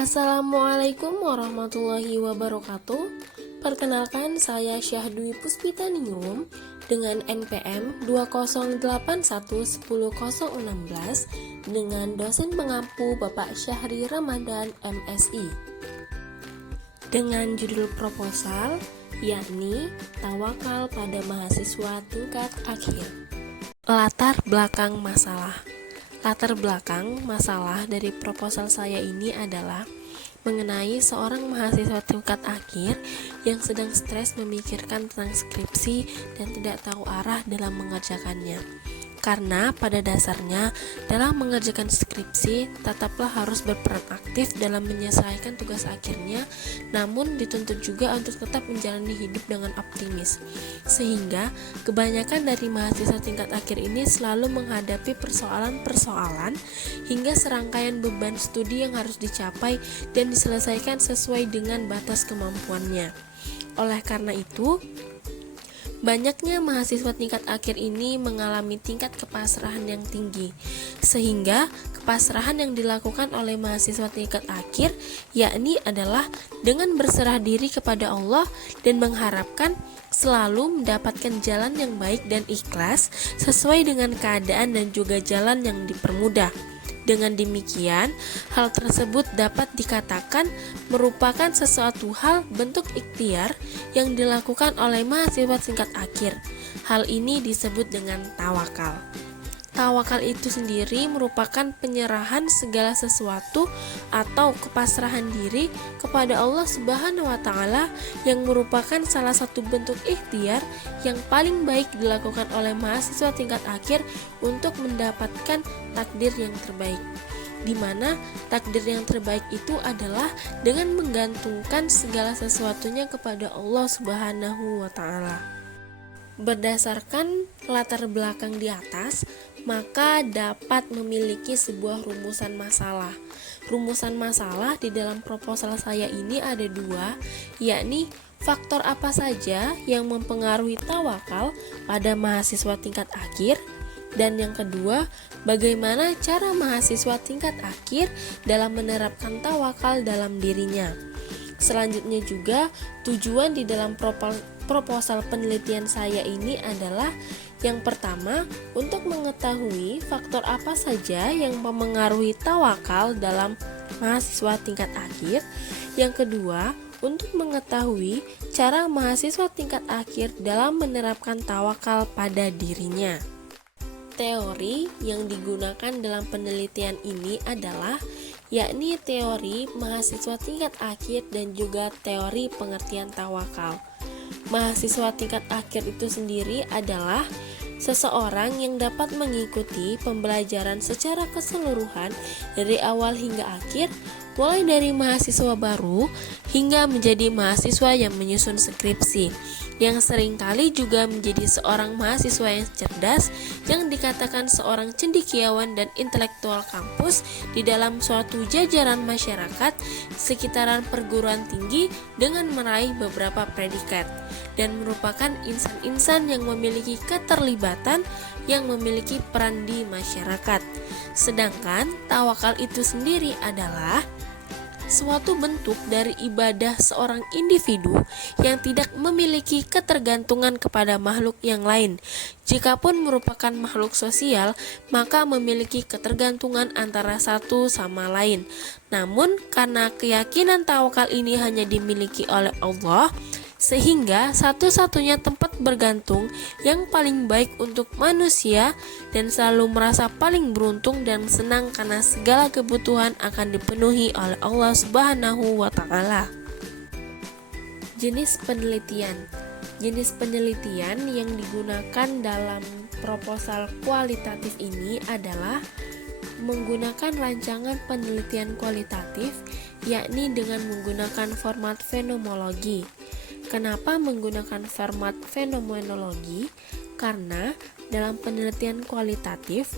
Assalamualaikum warahmatullahi wabarakatuh. Perkenalkan, saya Syahdu Puspitaningrum dengan NPM 208110016 dengan dosen pengampu Bapak Syahri Ramadan MSI. Dengan judul proposal yakni Tawakal pada Mahasiswa Tingkat Akhir. Latar belakang masalah dari proposal saya ini adalah mengenai seorang mahasiswa tingkat akhir yang sedang stres memikirkan tentang skripsi dan tidak tahu arah dalam mengerjakannya. Karena pada dasarnya dalam mengerjakan skripsi tetaplah harus berperan aktif dalam menyelesaikan tugas akhirnya, namun dituntut juga untuk tetap menjalani hidup dengan optimis. Sehingga kebanyakan dari mahasiswa tingkat akhir ini selalu menghadapi persoalan-persoalan hingga serangkaian beban studi yang harus dicapai dan diselesaikan sesuai dengan batas kemampuannya. Oleh karena itu, banyaknya mahasiswa tingkat akhir ini mengalami tingkat kepasrahan yang tinggi, sehingga kepasrahan yang dilakukan oleh mahasiswa tingkat akhir yakni adalah dengan berserah diri kepada Allah dan mengharapkan selalu mendapatkan jalan yang baik dan ikhlas sesuai dengan keadaan dan juga jalan yang dipermudah. Dengan demikian, hal tersebut dapat dikatakan merupakan sesuatu hal bentuk ikhtiar yang dilakukan oleh mahasiswa tingkat akhir. Hal ini disebut dengan tawakal. Tawakal itu sendiri merupakan penyerahan segala sesuatu atau kepasrahan diri kepada Allah Subhanahu wa Ta'ala, yang merupakan salah satu bentuk ikhtiar yang paling baik dilakukan oleh mahasiswa tingkat akhir untuk mendapatkan takdir yang terbaik, di mana takdir yang terbaik itu adalah dengan menggantungkan segala sesuatunya kepada Allah Subhanahu wa Ta'ala. Berdasarkan latar belakang di atas, maka dapat memiliki sebuah rumusan masalah. Rumusan masalah di dalam proposal saya ini ada dua, yakni faktor apa saja yang mempengaruhi tawakal pada mahasiswa tingkat akhir, dan yang kedua, bagaimana cara mahasiswa tingkat akhir dalam menerapkan tawakal dalam dirinya. Selanjutnya juga, tujuan di dalam proposal penelitian saya ini adalah yang pertama, untuk mengetahui faktor apa saja yang mempengaruhi tawakal dalam mahasiswa tingkat akhir. Yang kedua, untuk mengetahui cara mahasiswa tingkat akhir dalam menerapkan tawakal pada dirinya. Teori yang digunakan dalam penelitian ini adalah yakni teori mahasiswa tingkat akhir dan juga teori pengertian tawakal. Mahasiswa tingkat akhir itu sendiri adalah seseorang yang dapat mengikuti pembelajaran secara keseluruhan dari awal hingga akhir, mulai dari mahasiswa baru hingga menjadi mahasiswa yang menyusun skripsi, yang seringkali juga menjadi seorang mahasiswa yang cerdas, yang dikatakan seorang cendekiawan dan intelektual kampus di dalam suatu jajaran masyarakat sekitaran perguruan tinggi dengan meraih beberapa predikat, dan merupakan insan-insan yang memiliki keterlibatan yang memiliki peran di masyarakat. Sedangkan tawakal itu sendiri adalah suatu bentuk dari ibadah seorang individu yang tidak memiliki ketergantungan kepada makhluk yang lain. Jikapun merupakan makhluk sosial, maka memiliki ketergantungan antara satu sama lain. Namun karena keyakinan tawakal ini hanya dimiliki oleh Allah, sehingga satu-satunya tempat bergantung yang paling baik untuk manusia, dan selalu merasa paling beruntung dan senang karena segala kebutuhan akan dipenuhi oleh Allah Subhanahu wa Ta'ala. Jenis penelitian yang digunakan dalam proposal kualitatif ini adalah menggunakan rancangan penelitian kualitatif, yakni dengan menggunakan format fenomenologi. Kenapa menggunakan format fenomenologi? Karena dalam penelitian kualitatif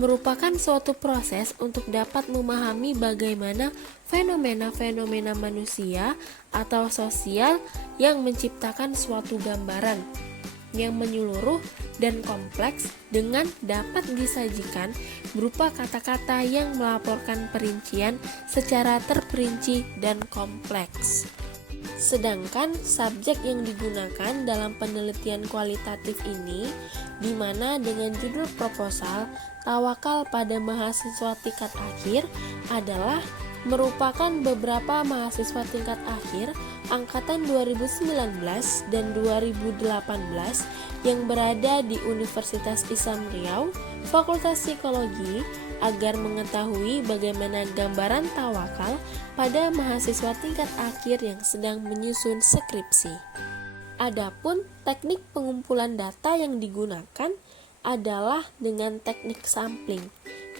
merupakan suatu proses untuk dapat memahami bagaimana fenomena-fenomena manusia atau sosial yang menciptakan suatu gambaran. yang menyeluruh dan kompleks dengan dapat disajikan berupa kata-kata yang melaporkan perincian secara terperinci dan kompleks. Sedangkan subjek yang digunakan dalam penelitian kualitatif ini, di mana dengan judul proposal tawakal pada mahasiswa tingkat akhir adalah merupakan beberapa mahasiswa tingkat akhir angkatan 2019 dan 2018 yang berada di Universitas Islam Riau, Fakultas Psikologi, agar mengetahui bagaimana gambaran tawakal pada mahasiswa tingkat akhir yang sedang menyusun skripsi. Adapun teknik pengumpulan data yang digunakan adalah dengan teknik sampling,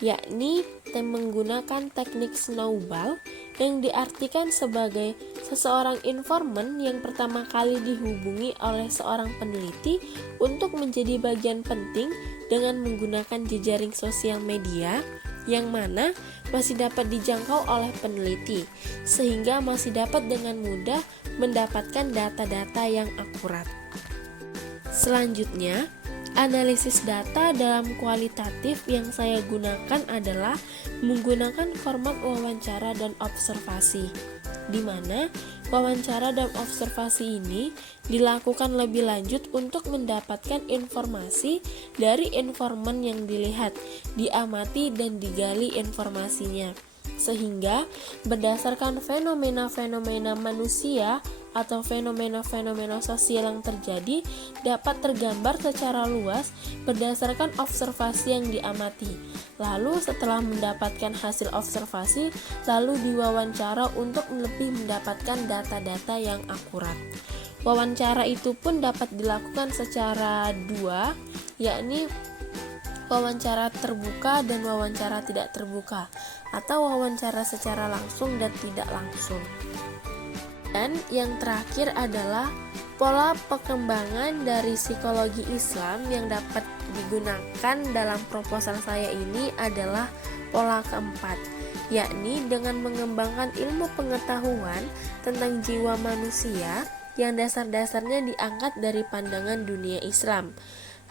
yakni menggunakan teknik snowball yang diartikan sebagai seseorang informan yang pertama kali dihubungi oleh seorang peneliti untuk menjadi bagian penting dengan menggunakan jejaring sosial media yang mana masih dapat dijangkau oleh peneliti, sehingga masih dapat dengan mudah mendapatkan data-data yang akurat. Selanjutnya, analisis data dalam kualitatif yang saya gunakan adalah menggunakan format wawancara dan observasi, di mana wawancara dan observasi ini dilakukan lebih lanjut untuk mendapatkan informasi dari informan yang dilihat, diamati dan digali informasinya, sehingga berdasarkan fenomena-fenomena manusia atau fenomena-fenomena sosial yang terjadi dapat tergambar secara luas berdasarkan observasi yang diamati. Lalu setelah mendapatkan hasil observasi, lalu diwawancara untuk lebih mendapatkan data-data yang akurat. Wawancara itu pun dapat dilakukan secara dua, yakni wawancara terbuka dan wawancara tidak terbuka, atau wawancara secara langsung dan tidak langsung. Dan yang terakhir adalah pola perkembangan dari psikologi Islam yang dapat digunakan dalam proposal saya ini adalah pola keempat, yakni dengan mengembangkan ilmu pengetahuan tentang jiwa manusia yang dasar-dasarnya diangkat dari pandangan dunia Islam.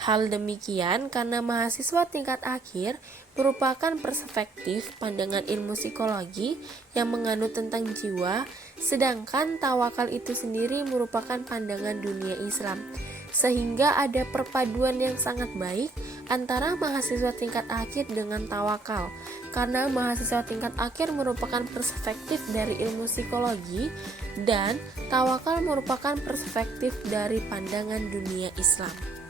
Hal demikian karena mahasiswa tingkat akhir merupakan perspektif pandangan ilmu psikologi yang menganut tentang jiwa, sedangkan tawakal itu sendiri merupakan pandangan dunia Islam. Sehingga ada perpaduan yang sangat baik antara mahasiswa tingkat akhir dengan tawakal, karena mahasiswa tingkat akhir merupakan perspektif dari ilmu psikologi dan tawakal merupakan perspektif dari pandangan dunia Islam.